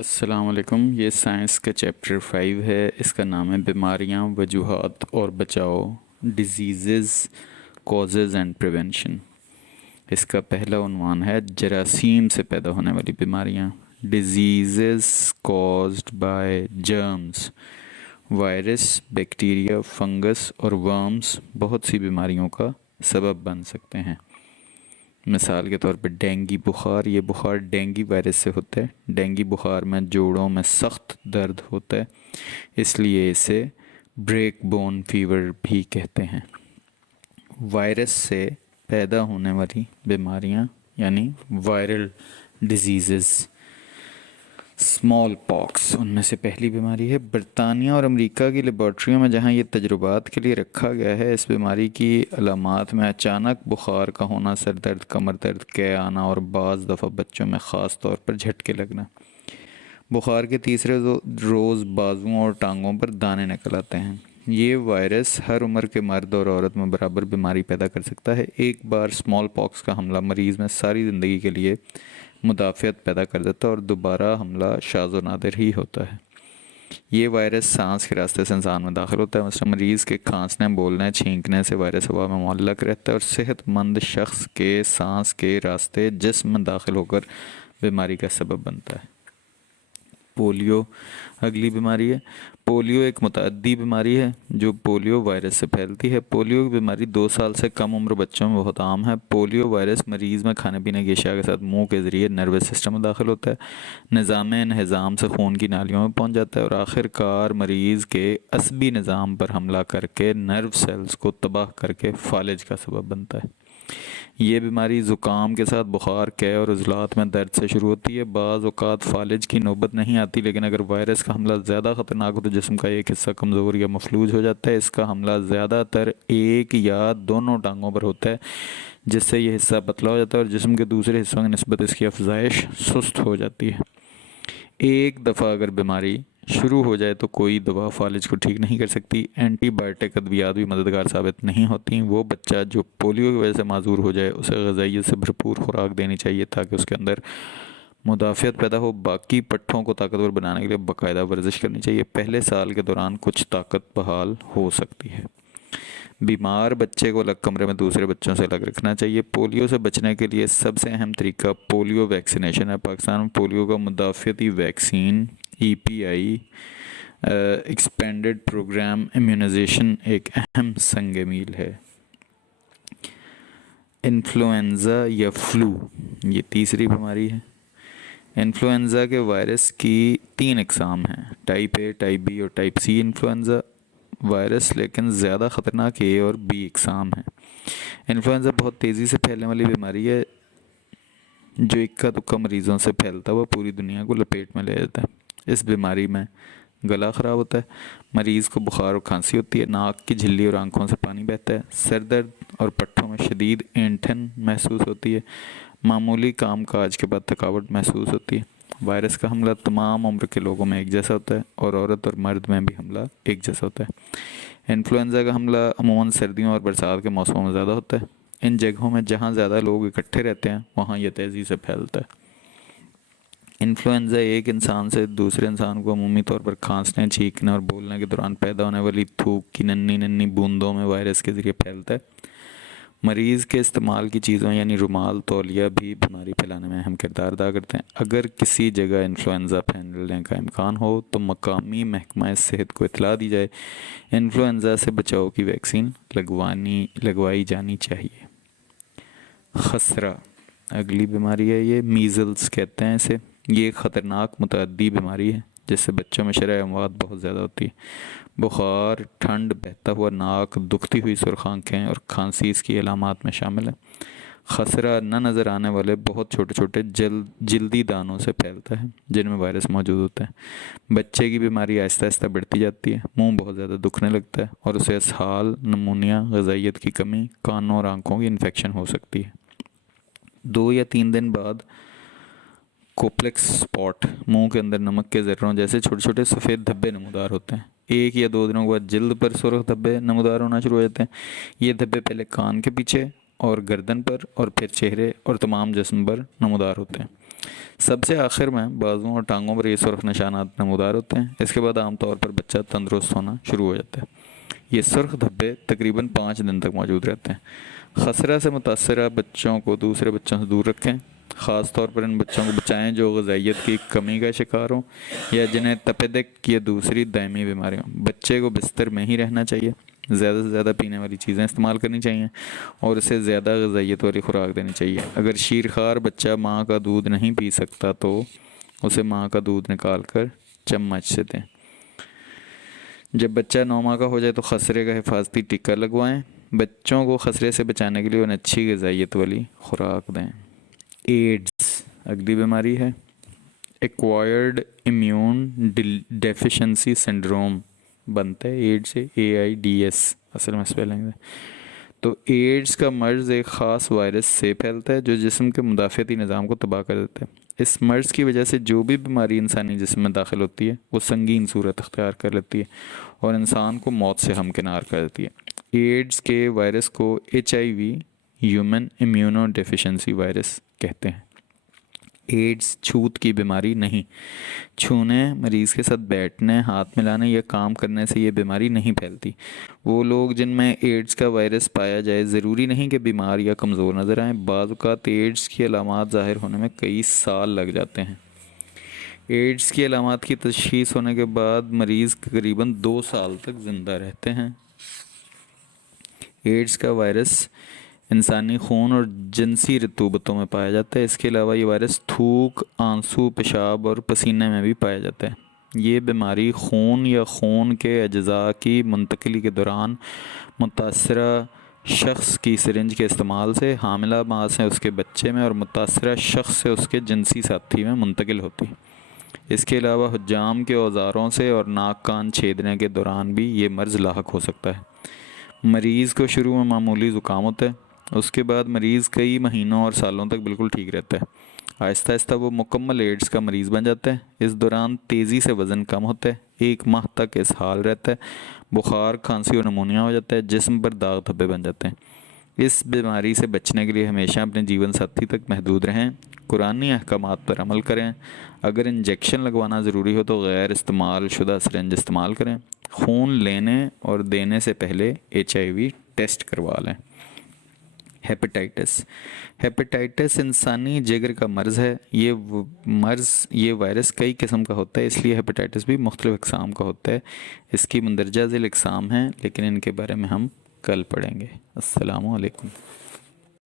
السلام علیکم. یہ سائنس کا چیپٹر 5 ہے. اس کا نام ہے بیماریاں، وجوہات اور بچاؤ، ڈیزیزز، کازز اینڈ پریونشن. اس کا پہلا عنوان ہے جراثیم سے پیدا ہونے والی بیماریاں. Diseases caused by germs. Virus, bacteria, fungus اور ورمز بہت سی بیماریوں کا سبب بن سکتے ہیں. مثال کے طور پہ ڈینگی بخار. یہ بخار ڈینگی وائرس سے ہوتا ہے. ڈینگی بخار میں جوڑوں میں سخت درد ہوتا ہے، اس لیے اسے بریک بون فیور بھی کہتے ہیں. وائرس سے پیدا ہونے والی بیماریاں یعنی وائرل ڈیزیزز. اسمال پاکس ان میں سے پہلی بیماری ہے. برطانیہ اور امریکہ کی لیبارٹریوں میں جہاں یہ تجربات کے لیے رکھا گیا ہے، اس بیماری کی علامات میں اچانک بخار کا ہونا، سر درد، کمر درد، قے آنا اور بعض دفعہ بچوں میں خاص طور پر جھٹکے لگنا. بخار کے تیسرے روز بازوؤں اور ٹانگوں پر دانے نکل آتے ہیں. یہ وائرس ہر عمر کے مرد اور عورت میں برابر بیماری پیدا کر سکتا ہے. ایک بار اسمال پاکس کا حملہ مریض میں ساری زندگی کے لیے مدافعت پیدا کر دیتا ہے اور دوبارہ حملہ شاذ و نادر ہی ہوتا ہے. یہ وائرس سانس کے راستے سے انسان میں داخل ہوتا ہے. مثلا مریض کے کھانسنے، بولنے، چھینکنے سے وائرس ہوا میں معلق رہتا ہے اور صحت مند شخص کے سانس کے راستے جسم میں داخل ہو کر بیماری کا سبب بنتا ہے. پولیو اگلی بیماری ہے. پولیو ایک متعدی بیماری ہے جو پولیو وائرس سے پھیلتی ہے. پولیو کی بیماری 2 سال سے کم عمر بچوں میں بہت عام ہے. پولیو وائرس مریض میں کھانے پینے کی اشیاء کے ساتھ منہ کے ذریعے نروس سسٹم میں داخل ہوتا ہے، نظام انہضام سے خون کی نالیوں میں پہنچ جاتا ہے اور آخر کار مریض کے عصبی نظام پر حملہ کر کے نرو سیلز کو تباہ کر کے فالج کا سبب بنتا ہے. یہ بیماری زکام کے ساتھ بخار، قے اور عضلات میں درد سے شروع ہوتی ہے. بعض اوقات فالج کی نوبت نہیں آتی، لیکن اگر وائرس کا حملہ زیادہ خطرناک ہو تو جسم کا ایک حصہ کمزور یا مفلوج ہو جاتا ہے. اس کا حملہ زیادہ تر ایک یا دونوں ٹانگوں پر ہوتا ہے، جس سے یہ حصہ پتلا ہو جاتا ہے اور جسم کے دوسرے حصوں کی نسبت اس کی افزائش سست ہو جاتی ہے. ایک دفعہ اگر بیماری شروع ہو جائے تو کوئی دوا فالج کو ٹھیک نہیں کر سکتی. اینٹی بائیوٹک ادویات بھی مددگار ثابت نہیں ہوتی. وہ بچہ جو پولیو کی وجہ سے معذور ہو جائے اسے غذائیت سے بھرپور خوراک دینی چاہیے تاکہ اس کے اندر مدافعت پیدا ہو. باقی پٹھوں کو طاقتور بنانے کے لیے باقاعدہ ورزش کرنی چاہیے. پہلے سال کے دوران کچھ طاقت بحال ہو سکتی ہے. بیمار بچے کو الگ کمرے میں دوسرے بچوں سے الگ رکھنا چاہیے. پولیو سے بچنے کے لیے سب سے اہم طریقہ پولیو ویکسینیشن ہے. پاکستان میں پولیو کا مدافعتی vaccine EPI expanded programme immunization ایک اہم سنگ میل ہے. انفلوئنزا یا فلو یہ تیسری بیماری ہے. انفلوئنزا کے وائرس کی 3 اقسام ہیں: ٹائپ A، ٹائپ B اور ٹائپ C انفلوئنزا وائرس، لیکن زیادہ خطرناک A اور B اقسام ہیں. انفلوئنزا بہت تیزی سے پھیلنے والی بیماری ہے جو اکا دکا مریضوں سے پھیلتا ہوا پوری دنیا کو لپیٹ میں لے جاتا ہے. اس بیماری میں گلا خراب ہوتا ہے، مریض کو بخار اور کھانسی ہوتی ہے، ناک کی جھلی اور آنکھوں سے پانی بہتا ہے، سر درد اور پٹھوں میں شدید اینٹھن محسوس ہوتی ہے، معمولی کام کاج کے بعد تھکاوٹ محسوس ہوتی ہے. وائرس کا حملہ تمام عمر کے لوگوں میں ایک جیسا ہوتا ہے اور عورت اور مرد میں بھی حملہ ایک جیسا ہوتا ہے. انفلوئنزا کا حملہ عموماً سردیوں اور برسات کے موسموں میں زیادہ ہوتا ہے. ان جگہوں میں جہاں زیادہ لوگ اکٹھے رہتے ہیں وہاں یہ تیزی سے پھیلتا ہے. انفلوئنزا ایک انسان سے دوسرے انسان کو عمومی طور پر کھانسنے، چھینکنے اور بولنے کے دوران پیدا ہونے والی تھوک کی ننھی ننھی بوندوں میں وائرس کے ذریعے پھیلتا ہے. مریض کے استعمال کی چیزوں یعنی رومال، تولیہ بھی بیماری پھیلانے میں اہم کردار ادا کرتے ہیں. اگر کسی جگہ انفلوئنزا پھیلنے کا امکان ہو تو مقامی محکمہ صحت کو اطلاع دی جائے. انفلوئنزا سے بچاؤ کی ویکسین لگوائی جانی چاہیے. خسرہ اگلی بیماری ہے. یہ میزلز کہتے ہیں اسے. یہ ایک خطرناک متعدی بیماری ہے جس سے بچوں میں شرح اموات بہت زیادہ ہوتی ہے. بخار، ٹھنڈ، بہتا ہوا ناک، دکھتی ہوئی سرخ آنکھیں اور کھانسی اس کی علامات میں شامل ہیں. خسرہ نہ نظر آنے والے بہت چھوٹے چھوٹے جلدی دانوں سے پھیلتا ہے جن میں وائرس موجود ہوتا ہے. بچے کی بیماری آہستہ آہستہ بڑھتی جاتی ہے، منہ بہت زیادہ دکھنے لگتا ہے اور اسے اسہال، نمونیا، غذائیت کی کمی، کانوں اور آنکھوں کی انفیکشن ہو سکتی ہے. 2 یا 3 دن بعد کوپلیکس سپاٹ، منہ کے اندر نمک کے ذروں جیسے چھوٹے چھوٹے سفید دھبے نمودار ہوتے ہیں. 1 یا 2 دنوں کے بعد جلد پر سرخ دھبے نمودار ہونا شروع ہو جاتے ہیں. یہ دھبے پہلے کان کے پیچھے اور گردن پر اور پھر چہرے اور تمام جسم پر نمودار ہوتے ہیں. سب سے آخر میں بازوؤں اور ٹانگوں پر یہ سرخ نشانات نمودار ہوتے ہیں۔ اس کے بعد عام طور پر بچہ تندرست ہونا شروع ہو جاتا ہے۔ یہ سرخ دھبے تقریباً 5 دن تک موجود رہتے ہیں۔ خسرہ سے متاثرہ بچوں کو دوسرے بچوں سے دور رکھیں، خاص طور پر ان بچوں کو بچائیں جو غذائیت کی کمی کا شکار ہوں یا جنہیں تپیدک یا دوسری دائمی بیماری ہوں۔ بچے کو بستر میں ہی رہنا چاہیے، زیادہ سے زیادہ پینے والی چیزیں استعمال کرنی چاہیے اور اسے زیادہ غذائیت والی خوراک دینی چاہیے۔ اگر شیرخوار بچہ ماں کا دودھ نہیں پی سکتا تو اسے ماں کا دودھ نکال کر چمچ سے دیں۔ جب بچہ 9 ماہ کا ہو جائے تو خسرے کا حفاظتی ٹیکہ لگوائیں۔ بچوں کو خسرے سے بچانے کے لیے انہیں اچھی غذائیت والی خوراک دیں۔ ایڈز اگلی بیماری ہے، ایکوائرڈ امیون ڈیفیشنسی سنڈروم بنتا ہے ایڈ سے، AIDS اصل میں اسپیلنگ ہے۔ تو ایڈز کا مرض ایک خاص وائرس سے پھیلتا ہے جو جسم کے مدافعتی نظام کو تباہ کر دیتا ہے۔ اس مرض کی وجہ سے جو بھی بیماری انسانی جسم میں داخل ہوتی ہے وہ سنگین صورت اختیار کر لیتی ہے اور انسان کو موت سے ہمکنار کر دیتی ہے۔ ایڈز کے وائرس کو HIV human immuno deficiency virus کہتے ہیں۔ ایڈز چھوت کی بیماری نہیں، چھونے، مریض کے ساتھ بیٹھنے، ہاتھ ملانے یا کام کرنے سے یہ بیماری نہیں پھیلتی۔ وہ لوگ جن میں ایڈز کا وائرس پایا جائے ضروری نہیں کہ بیمار یا کمزور نظر آئیں، بعض اوقات ایڈز کی علامات ظاہر ہونے میں کئی سال لگ جاتے ہیں۔ ایڈز کی علامات کی تشخیص ہونے کے بعد مریض تقریباً 2 سال تک زندہ رہتے ہیں۔ ایڈز کا وائرس انسانی خون اور جنسی رطوبتوں میں پایا جاتا ہے۔ اس کے علاوہ یہ وائرس تھوک، آنسو، پیشاب اور پسینے میں بھی پایا جاتا ہے۔ یہ بیماری خون یا خون کے اجزاء کی منتقلی کے دوران متاثرہ شخص کی سرنج کے استعمال سے حاملہ ماں سے اس کے بچے میں اور متاثرہ شخص سے اس کے جنسی ساتھی میں منتقل ہوتی ہے۔ اس کے علاوہ حجام کے اوزاروں سے اور ناک کان چھیدنے کے دوران بھی یہ مرض لاحق ہو سکتا ہے۔ مریض کو شروع میں معمولی زکام ہوتا ہے، اس کے بعد مریض کئی مہینوں اور سالوں تک بالکل ٹھیک رہتا ہے۔ آہستہ آہستہ وہ مکمل ایڈز کا مریض بن جاتا ہے۔ اس دوران تیزی سے وزن کم ہوتا ہے، 1 ماہ تک اس حال رہتا ہے، بخار، کھانسی اور نمونیا ہو جاتا ہے، جسم پر داغ دھبے بن جاتے ہیں۔ اس بیماری سے بچنے کے لیے ہمیشہ اپنے جیون ساتھی تک محدود رہیں، قرآنی احکامات پر عمل کریں۔ اگر انجیکشن لگوانا ضروری ہو تو غیر استعمال شدہ سرنج استعمال کریں۔ خون لینے اور دینے سے پہلے HIV ٹیسٹ کروا لیں۔ ہیپیٹائٹس انسانی جگر کا مرض ہے۔ یہ وائرس کئی قسم کا ہوتا ہے، اس لیے ہیپیٹائٹس بھی مختلف اقسام کا ہوتا ہے۔ اس کی مندرجہ ذیل اقسام ہیں لیکن ان کے بارے میں ہم کل پڑھیں گے۔ السلام علیکم۔